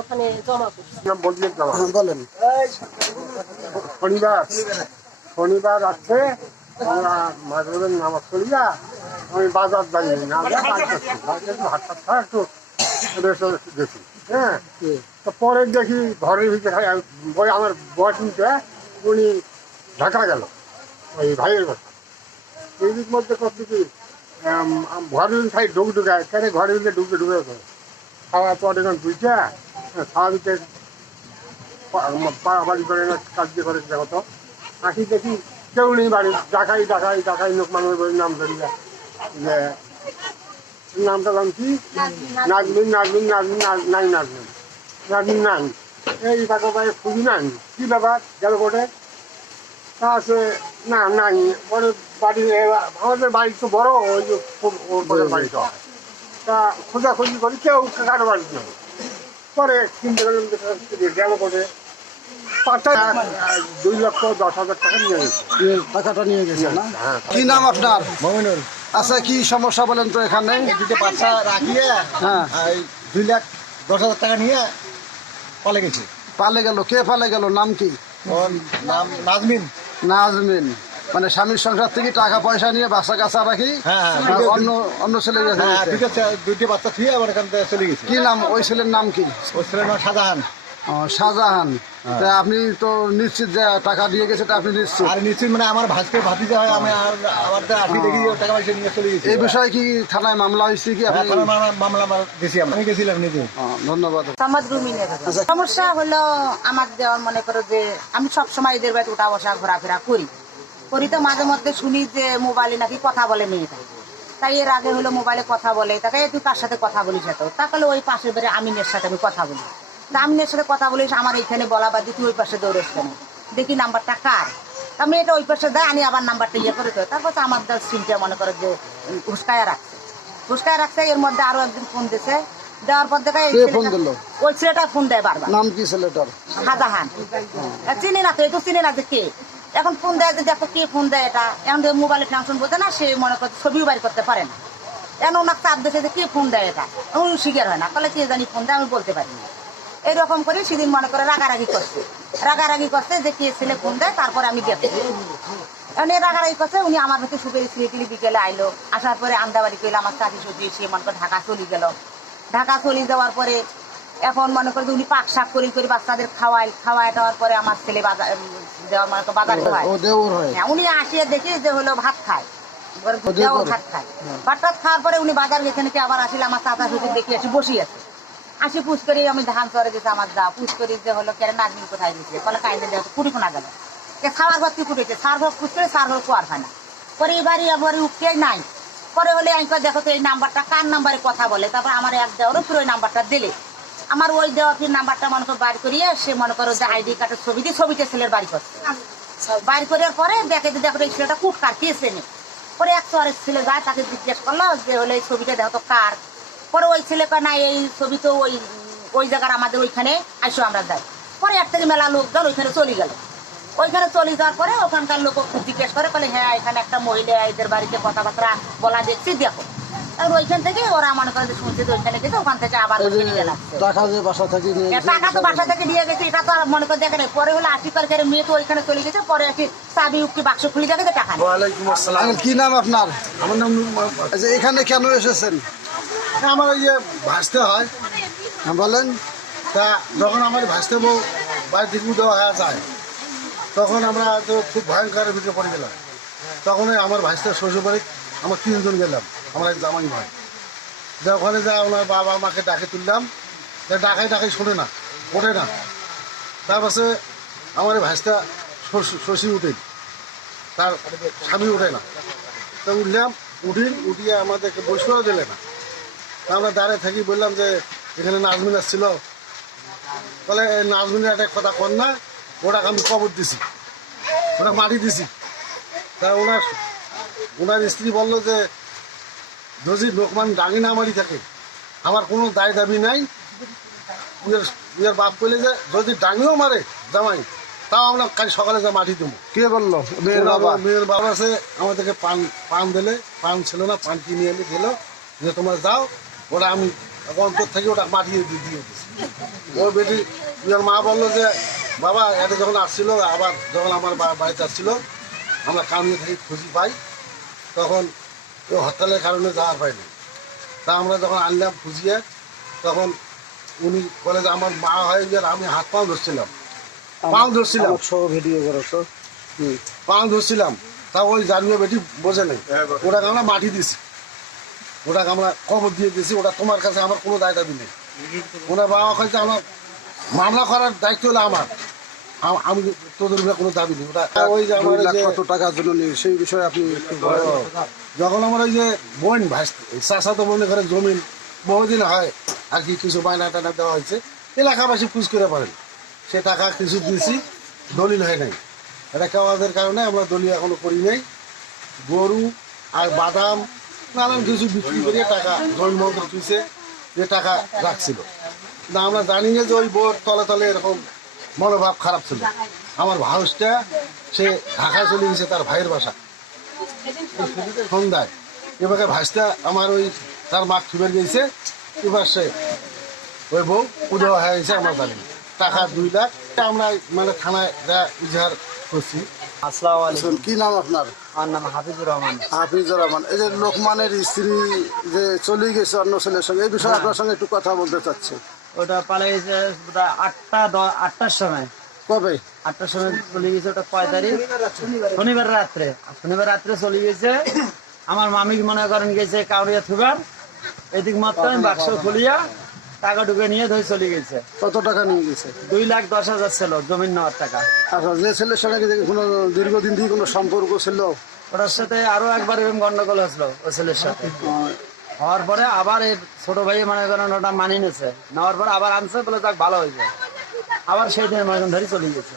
ওখানে জমা করছি। বলেন। শনিবার আছে মাগরিবের নামাজ পড়িয়া আমি বাজার যাইনি না হাত ছাড়া একটু গেছি। হ্যাঁ, তো পরে দেখি ঘরের ভিতরে বই আমার বয়স নিতে উনি ঢাকা গেল ওই ভাইয়ের কথা। এই দিক মধ্যে করছি কি ঘরের সাইড ঢুকায় কেন ঘরের ভিতরে ঢুকে খাওয়া পরে যখন দুইটা খাওয়া দিতে বাড়ি করে কাজ দিয়ে করে দেখো তো আসি দেখি কেউ নেই বাড়ি। ডাকাই লোক মানুষের বাড়ির নাম ধরিয়া যে নামটা নাম কি নাজমিন নাই এই তাকে ভাই খুঁজি নাই কি ব্যাপার গেল কোটে তা আছে না নাই পরে বাড়ি আমাদের বাড়ি তো বড় ওই যে ওর বাড়িটা তা খোঁজাখুঁজি করি কেউ কারো বাড়ি নেই। পরে কিনতে গেলাম গেল কোটে 2,10,000 টাকা নিয়ে গেছে। টাকাটা নিয়ে গেছে না? হ্যাঁ। কি নাম আপনার? মমিনুল। আচ্ছা, কি সমস্যা বলেন তো এখানে? দুটো বাচ্চা রাখিয়ে হ্যাঁ 2,10,000 টাকা নিয়ে পালে গেছে। পালে গেল? কে পালে গেল? নাম কি? ওর নাম নাজমিন। নাজমিন। মানে স্বামীর সংসার থেকে টাকা পয়সা নিয়ে বাসা কাছা রাখি অন্য ছেলে গেছে। দুটো বাচ্চা থুয়ে আবার এখান থেকে চলে গেছে। কি নাম ওই ছেলের নাম কি? ওই ছেলের নাম শাহজাহান। শাহজাহান। তা আপনি তো নিশ্চিত যে টাকা দিয়ে গেছে? আপনি নিশ্চিত? আর নিশ্চিত মানে আমার ভাইকে ভাতিজা হয়, আমি আর আমার আঠি দেখি টাকা পয়সা নিয়ে চলে গেছে। এই বিষয়ে কি থানায় মামলা হয়েছে কি? মামলা গেছি, আমি গেছিলাম নিজে। ধন্যবাদ। সমস্যা হলো আমার দেওয়ার, মনে করো যে আমি সবসময় এদের বাড়িতে উঠা বসা ঘোরাফেরা করি তো মাঝে মধ্যে শুনি যে মোবাইলে নাকি কথা বলে মেয়েটা। তাই এর আগে হলো মোবাইলে কথা বলে, তাকে তুই কার সাথে কথা বলিস এত? তাহলে ওই পাশের বাড়ি আমিনের সাথে আমি কথা বলি। আমিনের সাথে কথা বলিস আমার এইখানে বলা বাদ তুই ওই পাশে দৌড়েস কেন? দেখি নাম্বারটা কার? তা মেয়েটা ওই পাশে দেয়, আমি আবার নাম্বারটা ইয়ে করে দেয়। তারপর তো আমার সিমটা মনে করো যে হুসকায়া রাখছে। এর মধ্যে আরো একদিন ফোন দিছে, দেওয়ার পর দেখা ওই ছেলেটা ফোন দেয় বারবার। নাম কি ছেলেটার? শাহজাহান। চিনি না তো, একটু চিনি না যে কে। এখন ফোন দেয় যে দেখো কে ফোন দেয় এটা। এখন মোবাইলে ফাংশন বলতে না, সে মনে করতে ছবিও বাইর করতে পারে না। এখন ওনার চাপ দেখে যে কে ফোন দেয় এটা, উনি শিকার হয় না। তাহলে কে জানি ফোন দেয়, আমি বলতে পারি না। এইরকম করে সেদিন মনে করে রাগারাগি করছে যে কে ছেলে ফোন দেয়। তারপরে আমি গেছি, এখন রাগারাগি করছে। উনি আমার হচ্ছে সুপের ছেলে বিকেলে আইলো, আসার পরে আন্দাবাড়ি করলো আমার চাকরি সজিয়ে সে মনে করে ঢাকা চলে গেল। ঢাকা চলে যাওয়ার পরে এখন মনে করে উনি পাক শাক করি বাচ্চাদের খাওয়ায় দেওয়ার পরে আমার ছেলে বাজার খাওয়ায়। উনি আসিয়ে দেখি যে হলো ভাত খায়, ভাত খাওয়ার পরে উনি বাজার গেছে নাকি। আবার আসলে আমার চাচা শ্বশুর দেখি আসি বসি আছে। আসি পুষ করি আমি ধান চরে গেছে আমার যা পুষ করি যে হলো কেন নাজমিন কোথায় গেছে? বলে কাইন্দে দেখো কুড়ি কোনা গেল সার ঘর কি কুড়েছে, সার ঘর পুষ করে সার ঘর কুয়ার হয় না। পরে এবারে এবারে উঠতে নাই। পরে হলে আমি দেখো তো এই নাম্বারটা কার নাম্বারে কথা বলে। তারপর আমার এক দেওয়ারও ফির ওই নাম্বারটা দিলে আমার ওই দেওয়া ফির নাম্বারটা মনে করো বাইর করিয়ে সে মনে করো যে আইডি কার্ডের ছবি দিয়ে ছবিতে ছেলের বাড়ি করছে। বাইর করার পরে দেখে যে দেখো এই ছেলেটা কুটকার কে চেনে। পরে এক চরের ছেলে যায়, তাকে জিজ্ঞেস করলো যে হলে এই ছবিটা দেখো তো কার। পরে ওই ছেলে না এই ছবি তো ওই জায়গার আমাদের ওইখানে আইসো আমরা যাই। পরে এক থেকে মেলা লোকজন ওইখানে চলে গেল। ওইখানে চলে যাওয়ার পরে ওখানকার লোক জিজ্ঞেস করে বলে হ্যাঁ এখানে একটা মহিলা এদের বাড়িতে কথাবার্তা বলা দেখছি দেখো। আর ওইখান থেকে ওরা মনে করে শুনছে যে ওইখানে গেছে, ওখান থেকে আবার টাকা তো বাসা থেকে নিয়ে গেছে। এটা তো আর মনে করে দেখে নেই। পরে হলো 80 তারিখের মেয়ে তো ওইখানে চলে গেছে। পরে আসি চাবি উক্তি বাক্স খুলে দেখে টাকা নেই। কি নাম আপনার? আমার নাম। আচ্ছা, এখানে কেন এসেছেন? আমার ওই যে ভাসতে হয়। বলেন। তা যখন আমার ভাসতে বউ বাড়ি থেকে দেওয়া হয়ে যায়, তখন আমরা তো খুব ভয়ঙ্করের ভিতরে পড়ে গেলাম। তখন আমার ভাসতে শ্বশুর বাড়ি আমার 3 জন গেলাম, আমার এক জামাই ভাই। যে ওখানে যা ওনার বাবা মাকে ডাকে তুললাম, ডাকাই শোনে না, ওঠে না। তারপরে আমার ভাসটা শশী উঠে, তার স্বামী উঠে না। তো উঠিয়ে আমাদেরকে বসেও দিলে না। আমরা দাঁড়িয়ে থাকি, বললাম যে এখানে নাজমিন আসছিল। বলে নাজমিনের একটা কথা কর না, ওটাকে আমি কবর দিছি, ওটা মাটি দিছি। তা ওনার স্ত্রী বললো যে যদি লোকমান ডাঙি না মারি থাকে আমার কোনো দায় দাবি নাই। উয়ের বাপ বলে যে যদি ডাঙিও মারে জামাই, তাও আমরা কাল সকালে যা মাটি দেবো। কে বললো? মেয়ের বাবা আছে, আমাদেরকে পান দিলে, পান ছিল না, পান কিনে এনে গেল যে তোমরা যাও, ওরা আমি অন্তর থেকে ওটা মাটিয়ে দিয়ে দিয়েছে। ওই বেটি ইয়ার মা বললো যে বাবা এটা যখন আসছিল, আবার যখন আমার বাড়িতে আসছিল, আমরা কামিয়ে থেকে খুঁজি পাই, তখন ওই হরতালের কারণে যাওয়ার পাইনি। তা আমরা যখন আনলাম খুঁজিয়ে, তখন উনি বলে যে আমার মা হয়ে গেলে আমি হাত পাও ধরছিলাম, পাও ধরছিলাম, ভিডিও করো তো। পাও ধরছিলাম। তা ওই জানিয়ে বেটি বোঝে নেই, ওটাকে আমরা মাটি দিছি, ওটাকে আমরা খবর দিয়ে দিয়েছি, ওটা তোমার কাছে আমার কোনো দায় দাবি নেই। ওনার বাবা কাছে আমার মামলা করার দায়িত্ব হলো আমার, আমি তোদের উপরে কোনো দাবি নেই। ওটা ওই যে আমার 2 লাখ কত টাকার জন্য নিয়ে সেই বিষয়ে আপনি একটু বলেন। যখন আমার ওই যে বোন চাষা তো মনে করে জমিন বহুদিন হয় আর কি, কিছু বায়না টায়না দেওয়া হয়েছে, এলাকাবাসী খুঁজ করে পারেন, সে টাকা কিছু দিয়েছি, দলিল হয় নাই। এটা কেওয়াজের কারণে আমরা দলিল এখনো করি নাই। গরু আর বাদাম নানান কিছু বিক্রি করে টাকা জমি মন্ত্র তুলছে, যে টাকা রাখছিল না। আমরা জানি না যে ওই বোর তলে তলে এরকম মনোভাব খারাপ ছিল। আমার ভাউসটা সে ঢাকায় চলে গেছে তার ভাইয়ের বাসা সন্ধ্যায়। এবারে ভাইসটা আমার ওই তার মাঠ থুবে গেছে, এবার সে ওই বউ উদয় হয়ে গেছে। আমরা জানি টাকা 2 লাখ আমরা মানে থানায় ইজহার করছি। আসসালামু আলাইকুম। কি নাম আপনার? আমার নাম হাফিজুর রহমান। হাফিজুর রহমান। এই যে লোকমানের স্ত্রী যে চলে গেছে অন্য ছেলের সঙ্গে, এই বিষয়ে আপনার সঙ্গে একটু কথা বলতে চাচ্ছি। ওটা পালাই গেছে বোধহয় 8টার সময়। কবে? 8টার সময় চলে গেছে। ওটা 5 তারিখ শনিবার রাত্রে। শনিবার রাত্রে চলে গেছে। আমার মামি মনে করেন গেছে কাউরিয়া থুবার, এদিক মাত্র বাক্স খুলিয়া টাকা ঢুকে নিয়ে ধরে চলে গেছে। কত টাকা নিয়ে গেছে? 2,10,000 ছিল জমিন নেওয়ার টাকা। আচ্ছা, যে ছেলের সঙ্গে কি কোনো দীর্ঘদিন দিয়ে কোনো সম্পর্ক ছিল? ওটার সাথে আরো একবার এরকম গন্ডগোল হয়েছিল ওই ছেলের সাথে। হওয়ার পরে আবার এই ছোট ভাই মনে করেন ওটা মানিয়ে নিয়েছে, নেওয়ার পরে আবার আনছে, বলে যাক ভালো হয়েছে, আবার সেই দিন মনে করেন ধরে চলে গেছে।